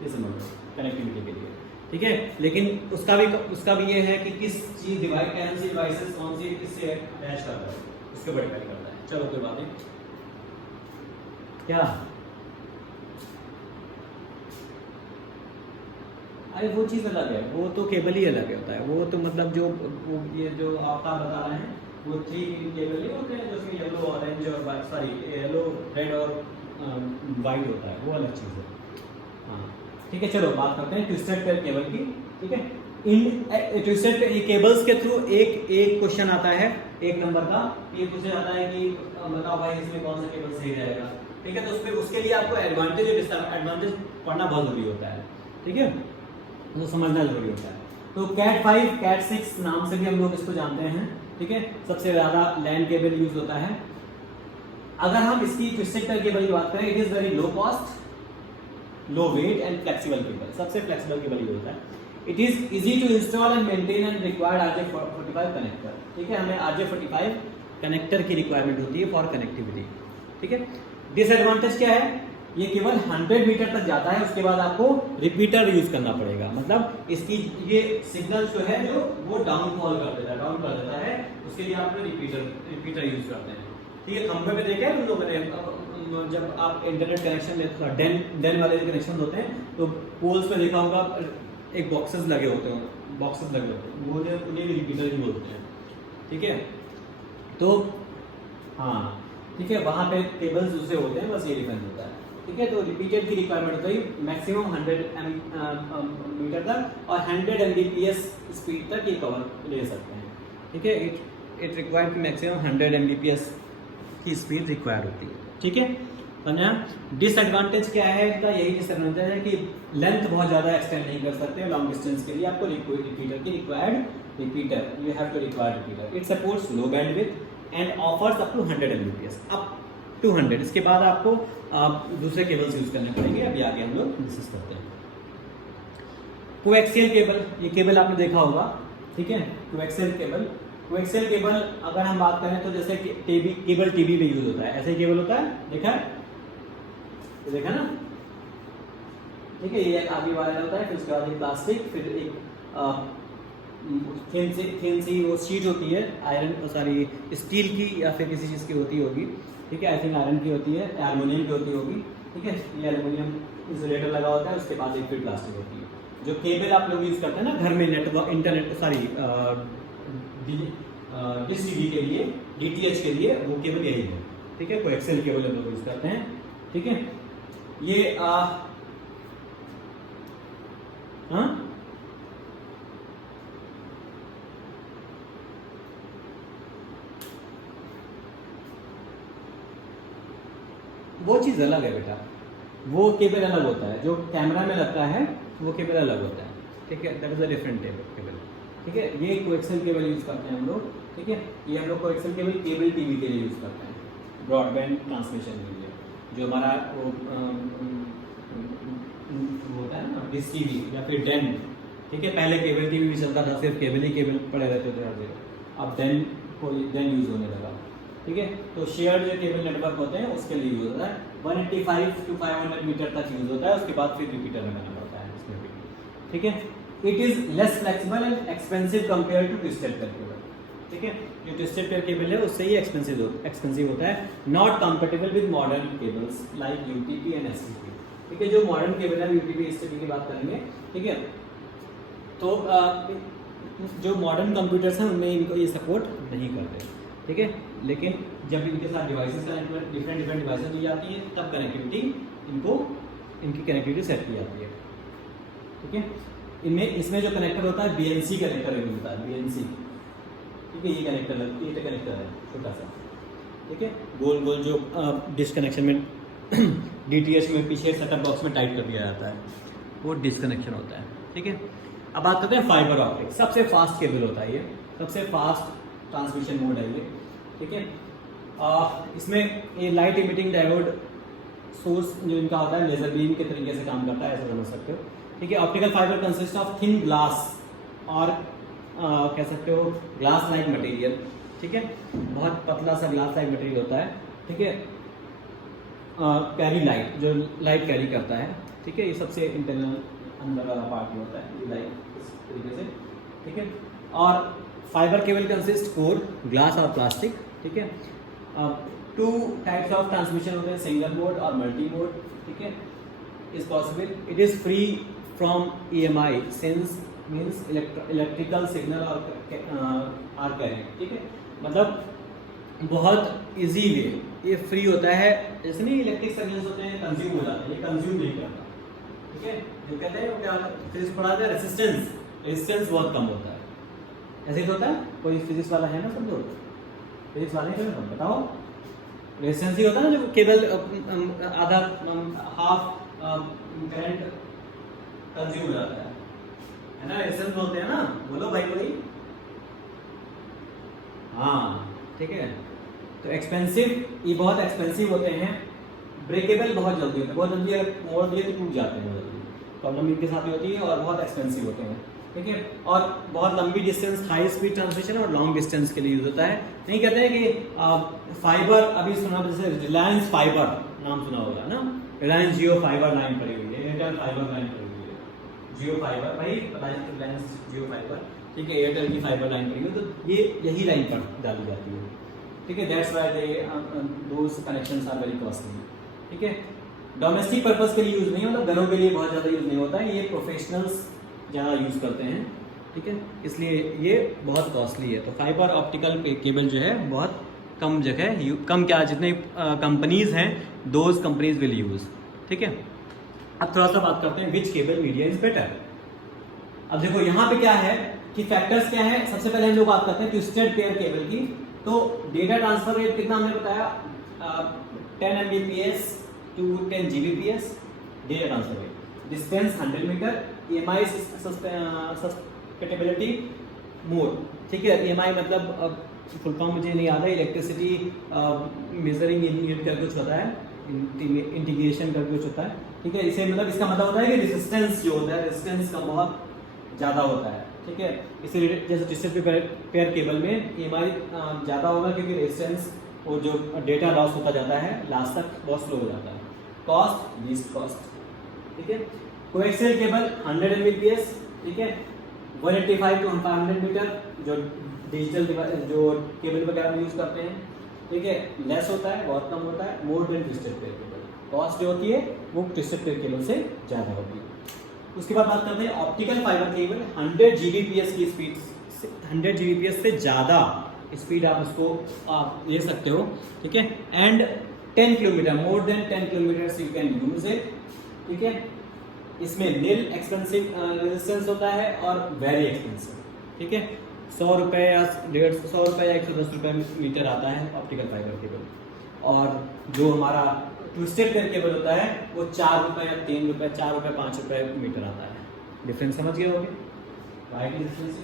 ये समझ लो कनेक्टिविटी के लिए। ठीक है, लेकिन उसका भी ये है कि किस चीज डिवाइसेस कौन सी किससे अटैच कर रहा है, उसके ऊपर डिपेंड करता है। चलो कोई बात नहीं, क्या अरे वो चीज़ अलग है, वो तो केबल ही अलग होता है, वो तो मतलब जो ये जो आप बता रहे हैं वो 3 केबल ही होते हैं, जो उसमें येलो ऑरेंज और सॉरी येलो रेड और वाइट होता है, वो अलग चीज़ है। हाँ ठीक है, चलो बात करते हैं ट्विस्टेड पेयर केबल की। ठीक है, इन ट्विस्टेड केबल्स के थ्रू एक क्वेश्चन आता है 1 नंबर का, ये पूछा जाता है कि बताओ भाई इसमें कौन सा केबल सही रहेगा। ठीक है, तो उसके लिए आपको एडवांटेज और डिसएडवांटेज पढ़ना बहुत जरूरी होता है। ठीक है, तो समझना जरूरी होता है। तो कैट 5 कैट 6 नाम से भी हम लोग इसको जानते हैं। ठीक है, सबसे ज़्यादा लैन केबल यूज होता है। अगर हम इसकी ट्विस्टेड पेयर केबल की बात करें, it is very low cost, low weight and flexible cable, सबसे फ्लेक्सिबल केबल यूज होता है। It is easy to install and maintain and required RJ45 connector. ठीक है, हमें RJ45 कनेक्टर की रिक्वायरमेंट होती है फॉर कनेक्टिविटी। ठीक है, डिसएडवांटेज क्या है, ये केवल 100 मीटर तक जाता है, उसके बाद आपको रिपीटर यूज करना पड़ेगा, मतलब इसकी ये सिग्नल जो है जो वो डाउनफॉल कर देता है, उसके लिए आप रिपीटर यूज करते हैं। ठीक है, खंभे पे देखा है उन लोगों ने, जब आप इंटरनेट कनेक्शन लेते हैं, डेन वाले कनेक्शन होते हैं, तो पोल्स पे देखा होगा एक बॉक्सेस लगे होते हैं, वो जो उन्हें भी रिपीटर ही बोलते हैं। ठीक है, तो हाँ ठीक है, वहाँ पे केबल्स दूसरे होते हैं, बस ये डिफरेंस होता है। ठीक है, तो रिपीटेड की रिक्वायरमेंट होती है मैक्सिमम 100 मीटर तक, और 100 Mbps स्पीड तक ये कवर ले सकते हैं। ठीक है, इट रिक्वायर्ड मैक्सिमम 100 Mbps की स्पीड रिक्वायर्ड होती है। ठीक है, समझा। डिसएडवांटेज क्या है इसका, यही डिसएडवांटेज है कि लेंथ बहुत ज़्यादा एक्सटेंड नहीं कर सकते लॉन्ग डिस्टेंस के लिए, आपको रिपीटर की repeater you have to require repeater. It supports low bandwidth and offers up to 100 Mbps, up to 100। इसके बाद आपको दूसरे केबल्स यूज करने पड़ेंगे, अभी आगे हम लोग डिस्कस करते हैं। कोएक्सियल केबल, ये केबल आपने देखा होगा। ठीक है, कोएक्सियल केबल अगर हम बात करें तो जैसे केबल टीवी पे यूज होता है, ऐसे ही केबल होता है, देखा है, तो देखा ना। ठीक है, ये एक आगे वायर होता है, फिर उसके बाद एक प्लास्टिक, फिर एक थिन सी वो शीट होती है आयरन, सॉरी स्टील की या फिर किसी चीज़ की होती होगी, ठीक है, आई थिंक आयरन की होती है, एल्युमिनियम की होती होगी, ठीक है, ये एल्युमिनियम इंसुलेटर लगा होता है, उसके पास एक फिर प्लास्टिक होती है। जो केबल आप लोग यूज़ करते हैं ना घर में network internet sorry dish TV के लिए, डीटीएच के लिए, वो केबल यही है, ठीक है, कोएक्सियल केबल हम लोग यूज़ करते हैं, ठीक है। ये हाँ वो चीज़ अलग है बेटा, वो केबल अलग होता है, जो कैमरा में लगता है वो केबल अलग होता है, ठीक है, that is a different cable, ठीक है। ये कोएक्सियल केबल यूज़ करते हैं हम लोग, ठीक है, ये हम लोग कोएक्सियल केबल टीवी के लिए यूज़ करते हैं, ब्रॉडबैंड ट्रांसमिशन के लिए, जो हमारा वो होता है ना डिश टीवी या फिर डेन, ठीक है, पहले केबल टीवी भी चलता था, सिर्फ केबल ही केबल पड़े रहते थे हर जगह, अब डेन यूज़ होने लगा, ठीक है। तो शेयर्ड जो केबल नेटवर्क होते हैं उसके लिए यूज होता है, 185 to 500 मीटर तक यूज होता है, उसके बाद फिर रिपीटर लगाना पड़ता है इसमें भी, ठीक है। It is less flexible and expensive compare to twisted pair cable, ठीक है, जो ट्विस्टेड पेयर केबल है उससे ही एक्सपेंसिव होता है, not compatible with modern cables like UTP and STP, ठीक है। जो मॉडर्न केबल है यूटीपी एसटीपी की बात करेंगे, ठीक है, तो जो मॉडर्न कंप्यूटर्स हैं उनमें इनको ये सपोर्ट नहीं करते, ठीक है। लेकिन जब इनके साथ डिवाइसेस कनेक्ट डिफरेंट डिवाइसेस दी जाती है तब कनेक्टिविटी इनकी कनेक्टिविटी सेट की जाती है, ठीक है। इसमें जो कनेक्टर होता है बीएनसी कनेक्टर यूज होता है, बीएनसी, ठीक है, ये कनेक्टर है छोटा सा, ठीक है, गोल गोल जो डिस्कनेक्शन में डीटीएच में पीछे सेटअप बॉक्स में टाइट कर दिया जाता है, वो डिस्कनेक्शन होता है, ठीक है। अब बात करते हैं फाइबर ऑप्टिक, सबसे फास्ट केबल होता है ये, सबसे फास्ट ट्रांसमिशन मोड है ये, ठीक है। इसमें ये लाइट इमिटिंग डायोड सोर्स जो इनका होता है लेजर बीम के तरीके से काम करता है, ऐसा समझ सकते हो, ठीक है। Optical fibre consist of thin glass और कह सकते हो ग्लास लाइक मटेरियल, ठीक है, बहुत पतला सा ग्लास लाइक मटेरियल होता है, ठीक है, कैरी लाइट जो लाइट कैरी करता है, ठीक है, ये सबसे इंटरनल अंदर वाला पार्ट होता है, ये लाइट इस तरीके से, ठीक है। और fibre cable consist core glass और प्लास्टिक, ठीक है। टू टाइप्स ऑफ ट्रांसमिशन होते हैं, सिंगल मोड और मल्टी मोड, ठीक है, is possible, it is free from EMI since means electrical signal और आर करंट, ठीक है, मतलब बहुत इजी वे, ये फ्री होता है, जैसे नहीं इलेक्ट्रिक सिग्नल्स होते हैं कंज्यूम हो जाते हैं, ये कंज्यूम नहीं करता, ठीक है। जो कहते हैं क्या फिजिक्स पढ़ाते हैं, रेजिस्टेंस बहुत कम होता है, ऐसे ही होता है। कोई फिजिक्स वाला है ना, सब लोग फिजिक्स वाले हैं, तुम बताओ, रेजिस्टेंस ही होता है ना, जो केबल आधा हाफ करंट कंज्यूम हो जाता है ना, रेजिस्टेंस बोलते हैं ना, बोलो भाई कोई, हाँ, ठीक है। तो एक्सपेंसिव, ये बहुत एक्सपेंसिव होते हैं, ब्रेकेबल बहुत जल्दी होते हैं, बहुत जल्दी अगर मोड़ दिए तो टूट जाते हैं, बहुत जल्दी प्रॉब्लम इनके साथ भी होती है, और बहुत एक्सपेंसिव होते हैं, ठीक है। और बहुत लंबी डिस्टेंस, हाई स्पीड ट्रांसमिशन और लॉन्ग डिस्टेंस के लिए यूज होता है। नहीं कहते हैं कि फाइबर, अभी सुना जैसे रिलायंस फाइबर नाम सुना होगा ना, रिलायंस जियो फाइबर लाइन पड़ी हुई है, एयरटेल फाइबर लाइन पड़ी हुई है, जियो फाइबर भाई रिलायंस जियो फाइबर, ठीक है, एयरटेल की फाइबर लाइन पड़ी हुई है, तो ये यही लाइन पर डाली जाती है, ठीक है, that's why those connections are very costly, ठीक है। डोमेस्टिक पर्पस के लिए यूज नहीं होता, घरों के लिए बहुत ज़्यादा यूज नहीं होता है, ये प्रोफेशनल्स ज़्यादा यूज करते हैं, ठीक है, इसलिए ये बहुत कॉस्टली है। तो फाइबर ऑप्टिकल केबल जो है बहुत कम जगह, कम क्या, जितने कंपनीज हैं दोज कंपनीज विल यूज, ठीक है। अब थोड़ा सा बात करते हैं विच केबल मीडिया इज बेटर। अब देखो यहाँ पे क्या है कि फैक्टर्स क्या है, सबसे पहले हम लोग बात करते हैं ट्विस्टेड पेयर केबल की। तो डेटा ट्रांसफर रेट कितना हमने बताया, 10 Mbps to 10 Gbps data transfer rate, distance 100 metre, EMI sustainability mode, ठीक है। EMI मतलब फुल फॉर्म मुझे नहीं आता है, इलेक्ट्रिसिटी मेजरिंग यूनिट करके कुछ होता है, इंटीग्रेशन करके कुछ होता है, ठीक है। इसे मतलब इसका मतलब होता है कि रेजिस्टेंस जो होता है, रेजिस्टेंस का बहुत ज़्यादा होता है, ठीक है। इसे जैसे ट्विस्टेड पेयर केबल में EMI ज़्यादा होगा क्योंकि रेजिस्टेंस और जो डेटा लॉस होता जाता है लास्ट तक बहुत स्लो हो जाता है। कॉस्ट, लीस्ट कॉस्ट, ठीक है। कोएक्सियल केबल 100 Mbps, ठीक है, 185 to 500 मीटर जो डिजिटल जो केबल वगैरह में यूज करते हैं, ठीक है, लेस होता है, बहुत कम होता है, more than twisted pair cable. Cost जो होती है वो ट्विस्टेड पेयर केबल से ज़्यादा होती है। उसके बाद बात करते हैं ऑप्टिकल फाइबर केबल। 100 Gbps की स्पीड, 100 Gbps से ज़्यादा स्पीड आप उसको आप ले सकते हो, ठीक है, and 10 kilometre, more than 10 kilometre you can use it, ठीक है। इसमें निल एक्सपेंसिव रेजिस्टेंस होता है और वेरी एक्सपेंसिव, ठीक है। 100 रुपये या 150 रुपये या 110 रुपये मीटर आता है ऑप्टिकल फाइबर केबल। और जो हमारा ट्विस्टेड पेयर केबल होता है वो 4 रुपये या 3 रुपये, 4 रुपये 5 रुपये मीटर आता है। डिफरेंस समझ गए होगे? राइट डिफरेंस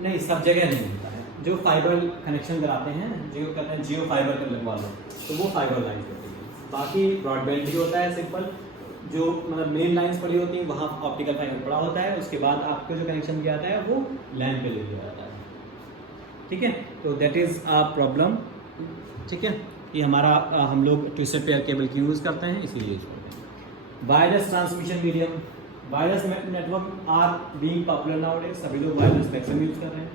नहीं, सब जगह नहीं होता है। जो फाइबर कनेक्शन कराते हैं, जो कहते हैं जियो फाइबर का लगवा लो, तो वो फाइबर लाइन होती है। बाकी ब्रॉडबैंड भी होता है सिंपल, जो मतलब मेन लाइंस पड़ी होती है वहाँ ऑप्टिकल फाइबर पड़ा होता है। उसके बाद आपको जो कनेक्शन किया जाता है वो लैन पे ले लिया जाता है, ठीक है। तो दैट इज़ अ प्रॉब्लम, ठीक है। ये हमारा हम लोग ट्विस्टेड पेयर केबल की यूज़ करते हैं, इसलिए यूज़ करते हैं। Wireless transmission medium, wireless network are being popular nowadays. सभी लोग वायरलेस स्पेक्ट्रम यूज़ कर रहे हैं,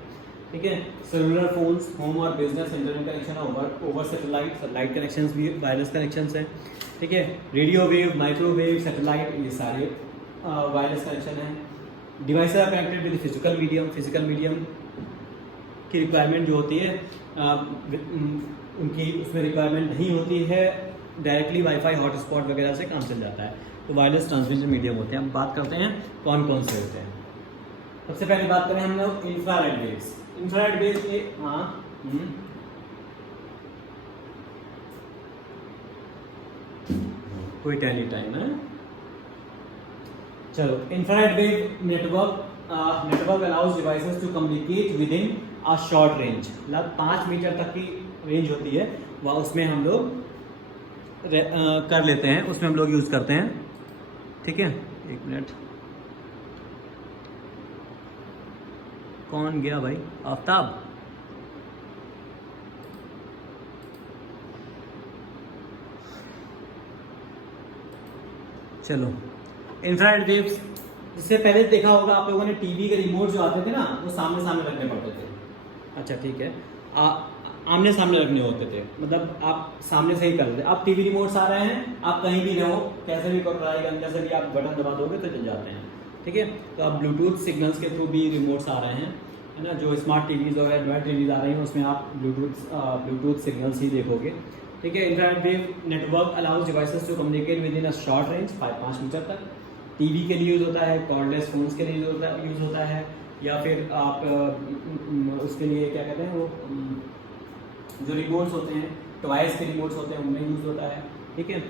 ठीक है। सेलुलर फोन्स, होम और business internet connection over satellite connections भी वायरलेस कनेक्शंस हैं, ठीक है। रेडियो वेव, माइक्रोवेव, सैटेलाइट, ये सारे वायरलेस कनेक्शन हैं। Devices are connected with physical medium, physical medium की रिक्वायरमेंट जो होती है उनकी उसमें रिक्वायरमेंट नहीं होती है, डायरेक्टली वाईफाई हॉटस्पॉट वगैरह से काम चल जाता है। तो वायरलेस ट्रांसमिशन मीडियम होते हैं। हम बात करते हैं कौन कौन से होते हैं। सबसे पहले बात करें हम लोग इंफ्रारेड वेव्स। इंफ्रारेड वेव्स के कोई टैली टाइम है, चलो। Infrared wave network allows devices to communicate within a short range, मतलब 5 मीटर तक की रेंज होती है, वह उसमें हम लोग कर लेते हैं, उसमें हम लोग यूज़ करते हैं, ठीक है। 1 मिनट, कौन गया भाई? आफ्ताब, चलो। इंफ्रारेड वेव्स, इससे पहले देखा होगा आप लोगों ने, टीवी के रिमोट जो आते थे ना वो सामने सामने रखने पड़ते थे। अच्छा ठीक है, आमने सामने रखने होते थे, मतलब आप सामने से ही कर रहे थे। अब टीवी रिमोट्स आ रहे हैं, आप कहीं भी रहो, कैसे भी ट्राई करने, जैसे भी आप बटन दबा दोगे तो चल जाते हैं, ठीक है। तो अब ब्लूटूथ सिग्नल्स के थ्रू भी रिमोट्स आ रहे हैं, है ना। जो स्मार्ट टीवीज़ और एंड्रॉयड टीवीज़ आ रही हैं उसमें आप ब्लूटूथ सिग्नल्स ही देखोगे, ठीक है। Infrared wave network allows devices to communicate within a short range, 5 metre तक। टीवी के लिए यूज़ होता है, कॉर्डलेस फोन्स के लिए यूज़ होता है, या फिर आप उसके लिए क्या कहते हैं वो जो रिमोट्स होते हैं, टॉयज के रिमोट्स होते हैं, उनमें यूज़ होता है, ठीक है।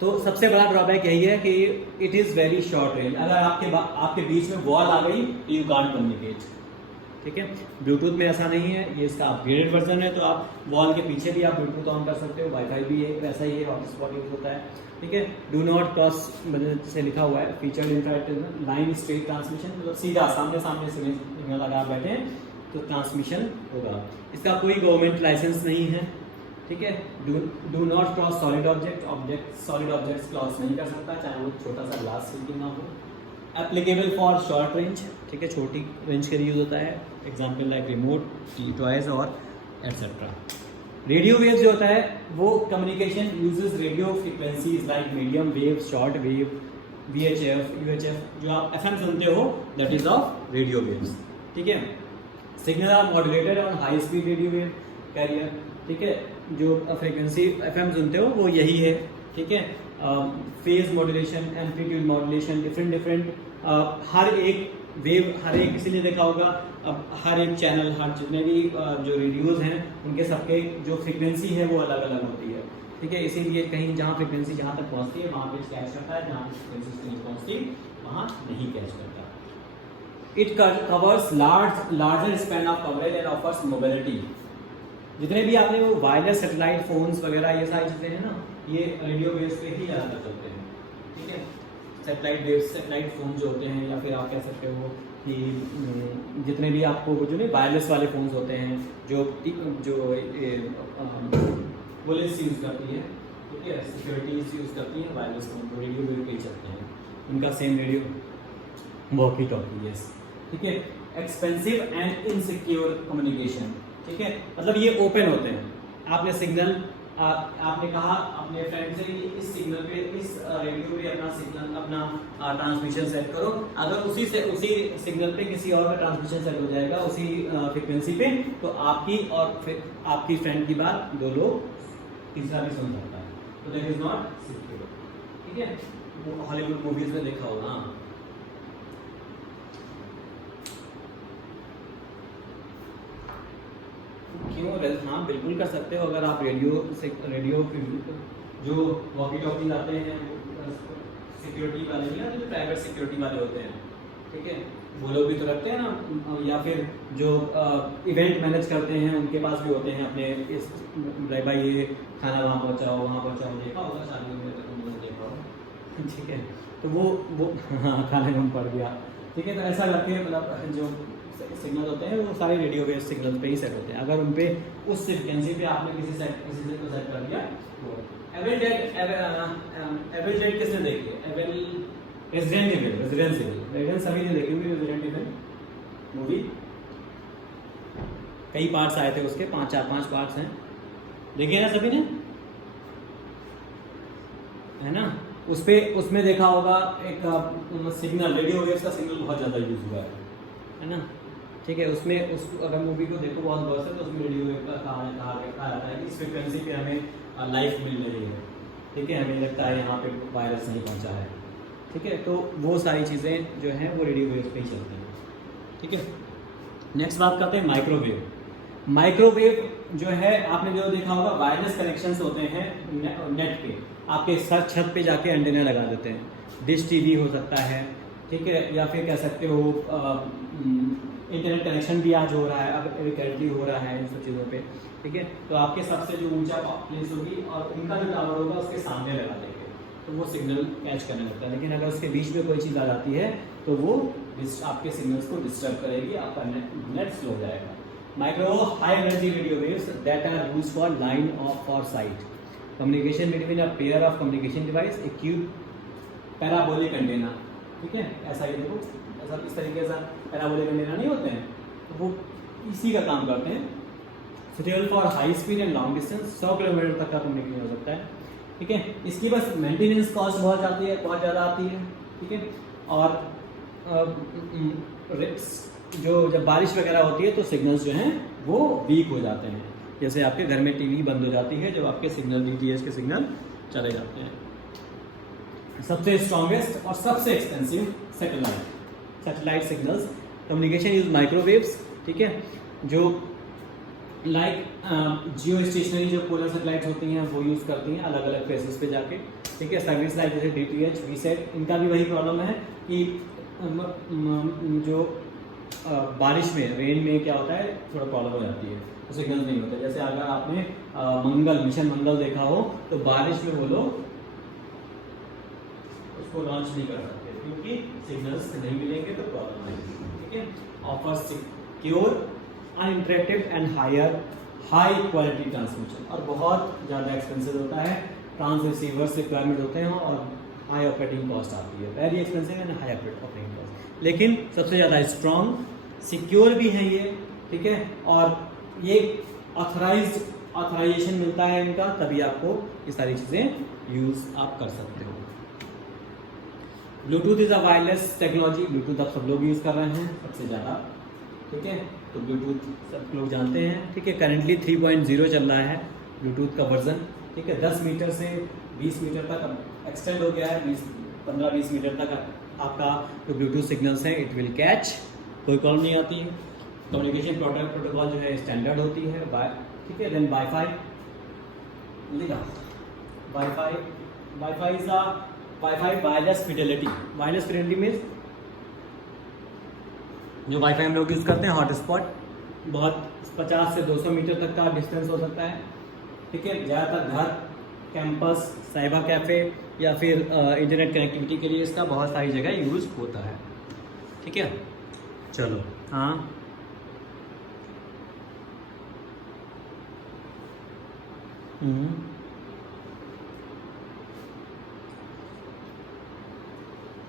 तो सबसे बड़ा ड्रॉबैक यही है कि it is very short range. अगर आपके बीच में वॉल आ गई तो यू कांट कम्युनिकेट, ठीक है। ब्लूटूथ में ऐसा नहीं है, ये इसका अपग्रेडेड वर्जन है, तो आप वॉल के पीछे भी आप ब्लूटूथ ऑन कर सकते हो। वाईफाई भी है वैसा ही है, हॉटस्पॉट यूज होता है, ठीक है। डू नॉट क्रॉस से लिखा हुआ है, featured infrared line straight transmission, मतलब सीधा सामने सामने सिग्नल अगर आप बैठे हैं तो ट्रांसमिशन होगा। इसका कोई गवर्नमेंट लाइसेंस नहीं है, ठीक है। Do not cross solid object solid objects cross नहीं कर सकता, चाहे वो छोटा सा ग्लास से क्यों ना हो। एप्लीकेबल फॉर शॉर्ट रेंज, ठीक है, छोटी रेंज के लिए यूज होता है, एग्जाम्पल लाइक रिमोट, टॉयज और एटसेट्रा। रेडियो वेव जो होता है वो communication uses radio frequencies like medium wave, short wave, VHF, UHF, जो आप FM सुनते हो that is of radio waves, ठीक है। Signal are modulated on high speed radio wave carrier, ठीक है। जो फ्रीक्वेंसी FM सुनते हो वो यही है, ठीक है। Phase modulation, amplitude modulation, different हर एक वेव, हर एक, इसीलिए देखा होगा अब हर एक चैनल, हर जितने भी जो रेडियोज हैं उनके सबके जो फ्रीक्वेंसी है वो अलग अलग होती है, ठीक है। इसीलिए कहीं जहाँ फ्रीक्वेंसी जहाँ तक पहुँचती है वहाँ पे कैच करता है, जहाँ फ्रीक्वेंसी नहीं पहुँचती वहाँ नहीं कैच करता। It covers larger span of coverage and offers mobility. जितने भी आपने वो वायरलेस सैटेलाइट फोन्स वगैरह ये सारी चीज़ें हैं ना, ये रेडियो वेव्स पे ही ज़्यादातर चलते हैं, ठीक है। सैटेलाइट फोन जो होते हैं, या फिर आप कह सकते हो कि जितने भी आपको वो जो नहीं वायरलेस वाले फोन्स होते हैं जो पुलिस यूज़ करती है, ठीक है, सिक्योरिटीज यूज़ करती हैं, वायरलेस फोन तो रेडियो वेव पे ही चलते हैं, उनका same radio walkie talkie, yes, ठीक है। एक्सपेंसिव एंड इनसिक्योर कम्युनिकेशन, ठीक है, मतलब ये ओपन होते हैं। आपने सिग्नल आपने कहा अपने फ्रेंड से कि इस सिग्नल पे, इस रेडियो पे अपना सिग्नल, अपना ट्रांसमिशन सेट करो। अगर उसी सिग्नल पे किसी और का ट्रांसमिशन सेट हो जाएगा उसी फ्रिक्वेंसी पे, तो आपकी और फिर आपकी फ्रेंड की बात दो लोग तीसरा भी सुन सकता है, तो दैट इज नॉट सिक्योर, ठीक है। वो हॉलीवुड मूवीज में देखा होगा। क्यों? हाँ बिल्कुल कर सकते हो। अगर आप रेडियो जो वॉकी टॉकी आते हैं सिक्योरिटी वाले, या जो प्राइवेट सिक्योरिटी वाले होते हैं, ठीक है, वो लोग भी तो रखते हैं ना, या फिर जो इवेंट मैनेज करते हैं उनके पास भी होते हैं अपने इस भाई ये खाना वहाँ पहुँचाओ, देखा होगा शादी में तो तुम देखा होगा, ठीक है। तो वो हाँ खाने में पड़ गया, ठीक है। तो ऐसा करके मतलब जो सिग्नल होते हैं वो सारे रेडियो वेव सिग्नल पे ही सेट होते हैं। अगर उन पे उस फ्रिक्वेंसी पे आपने किसी से को सेट कर दिया तो एवरेज डेट किसने देखी है? रेजिडेंट सभी ने देखी होगी रेजिडेंट इविल मूवी। कई पार्ट्स आए थे उसके, 5 पार्ट्स हैं, देखे ना सभी ने, है ना। उसमें देखा होगा एक सिग्नल, रेडियो वेव्स का सिग्नल बहुत ज़्यादा यूज हुआ है ना, ठीक है। उसमें अगर मूवी को देखो बहुत बहुत है तो उसमें रेडियो वेव का कहा जाता है कि इस फ्रिक्वेंसी पे हमें लाइफ मिल रही है, ठीक है, हमें लगता है यहाँ पे वायरस नहीं पहुँचा है, ठीक है। तो वो सारी चीज़ें जो हैं वो रेडियो वेव पे ही चलती हैं, ठीक है। नेक्स्ट बात करते हैं माइक्रोवेव। माइक्रोवेव जो है आपने जो देखा होगा वायरलेस कनेक्शंस होते हैं नेट पे, आपके सर छत पे जाके एंटीना लगा देते हैं, डिश टीवी हो सकता है, ठीक है, या फिर कह सकते हो इंटरनेट कनेक्शन भी आज हो रहा है, अब करेंटली हो रहा है इन सब चीज़ों पे, ठीक है। तो आपके सबसे जो ऊंचा प्लेस होगी और उनका जो टावर होगा उसके सामने लगा देंगे तो वो सिग्नल कैच करने लगता है। लेकिन अगर उसके बीच में कोई चीज़ आ जाती है तो वो आपके सिग्नल्स को डिस्टर्ब करेगी, आपका नेट स्लो हो जाएगा। Microwave high energy radio waves that are used for line of for sight communication between a pair of communication device equipped parabolic antenna, ठीक है। ऐसा ही देखो, ऐसा इस तरीके से पैराबोलिक एंटेना नहीं होते हैं, तो वो इसी का काम करते हैं। Suitable for high speed and long distance, 100 kilometre तक का कम्युनिकेशन हो सकता है, ठीक है। इसकी बस मेंटेनेंस कॉस्ट बहुत ज़्यादा आती है, ठीक है। और जब बारिश वगैरह होती है तो सिग्नल्स जो हैं वो वीक हो जाते हैं, जैसे आपके घर में टीवी बंद हो जाती है जब आपके सिग्नल DTH के सिग्नल चले जाते हैं। सबसे स्ट्रॉन्गेस्ट और सबसे expensive satellite signals communication use microwaves, ठीक है, जो लाइक जियो स्टेशनरी जो पोलर सैटेलाइट्स होती हैं वो यूज़ करती हैं अलग अलग प्लेसेस पे जाके, ठीक है। सर्विस लाइक जैसे DTH, VSAT, इनका भी वही प्रॉब्लम है कि जो बारिश में, रेन में क्या होता है, थोड़ा प्रॉब्लम हो जाती है, तो सिग्नल नहीं होता। जैसे अगर आपने मिशन मंगल देखा हो तो बारिश में वो लोग उसको लॉन्च नहीं कर सकते क्योंकि सिग्नल्स नहीं मिलेंगे तो प्रॉब्लम आएगी, ठीक है। Offer secure uninteractive and high quality transmission, और बहुत ज़्यादा एक्सपेंसिव होता है, ट्रांस रिसीवर्स रिक्वायरमेंट होते हैं और हाई ऑपरेटिंग कॉस्ट आती है, very expensive and high operating cost. लेकिन सबसे ज़्यादा स्ट्रॉन्ग, सिक्योर भी है ये, ठीक है, और ये ऑथराइजेशन मिलता है इनका, तभी आपको ये सारी चीज़ें यूज़ आप कर सकते हो। Bluetooth is a wireless technology, Bluetooth आप सब लोग यूज़ कर रहे हैं सबसे ज़्यादा, ठीक है। तो ब्लूटूथ सब लोग जानते हैं, ठीक है। करेंटली 3.0 चल रहा है ब्लूटूथ का वर्जन, ठीक है। 10 मीटर से 20 मीटर तक एक्सटेंड हो गया है, 15-20 मीटर तक आपका जो ब्लूटूथ सिग्नल्स हैं इट विल कैच, कोई प्रॉब्लम नहीं आती है। कम्युनिकेशन प्रोटोकॉल जो है स्टैंडर्ड होती है, ठीक है। देन वाईफाई लिखा, wifi is a wireless Fidelity. Wireless Fidelity means जो वाईफाई हम लोग यूज़ करते हैं हॉटस्पॉट, बहुत 50 से 200 मीटर तक का डिस्टेंस हो सकता है, ठीक है। ज़्यादातर घर, कैंपस, साइबर कैफ़े या फिर इंटरनेट कनेक्टिविटी के लिए इसका बहुत सारी जगह यूज़ होता है, ठीक है। चलो हाँ,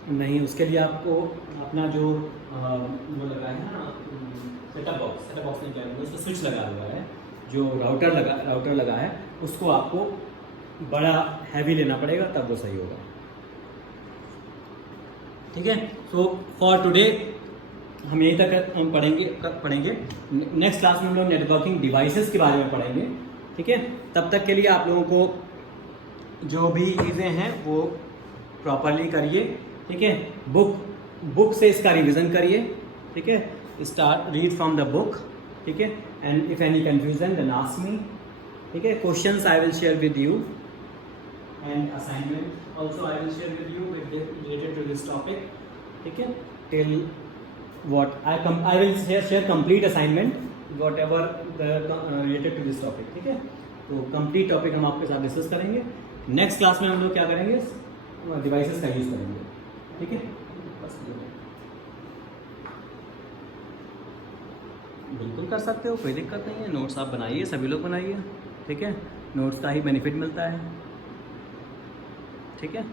नहीं, उसके लिए आपको अपना जो वो लगा है ना सेटअप बॉक्स नहीं क्या उसको स्विच लगा हुआ है, जो राउटर लगा है, उसको आपको बड़ा हैवी लेना पड़ेगा, तब वो सही होगा। ठीक है, सो फॉर टुडे हम यहीं तक हम पढ़ेंगे। नेक्स्ट क्लास में हम लोग नेटवर्किंग डिवाइसेस के बारे में पढ़ेंगे। ठीक है, तब तक के लिए आप लोगों को जो भी चीज़ें हैं वो प्रॉपरली करिए। ठीक है, बुक से इसका रिवीजन करिए। ठीक है, रीड फ्रॉम द बुक। ठीक है, and if any confusion then ask me. ठीक है, questions I will share with you and assignment also I will share with you related to this topic. ठीक है, till what I will share complete assignment whatever the related to this topic। ठीक है, तो complete topic हम आपके साथ discuss करेंगे। Next class में हम लोग क्या करेंगे, डिवाइसेस का यूज़ करेंगे। ठीक है, बिल्कुल कर सकते हो, कोई दिक्कत नहीं है। नोट्स आप बनाइए, सभी लोग बनाइए। ठीक है, नोट्स का ही बेनिफिट मिलता है। ठीक है।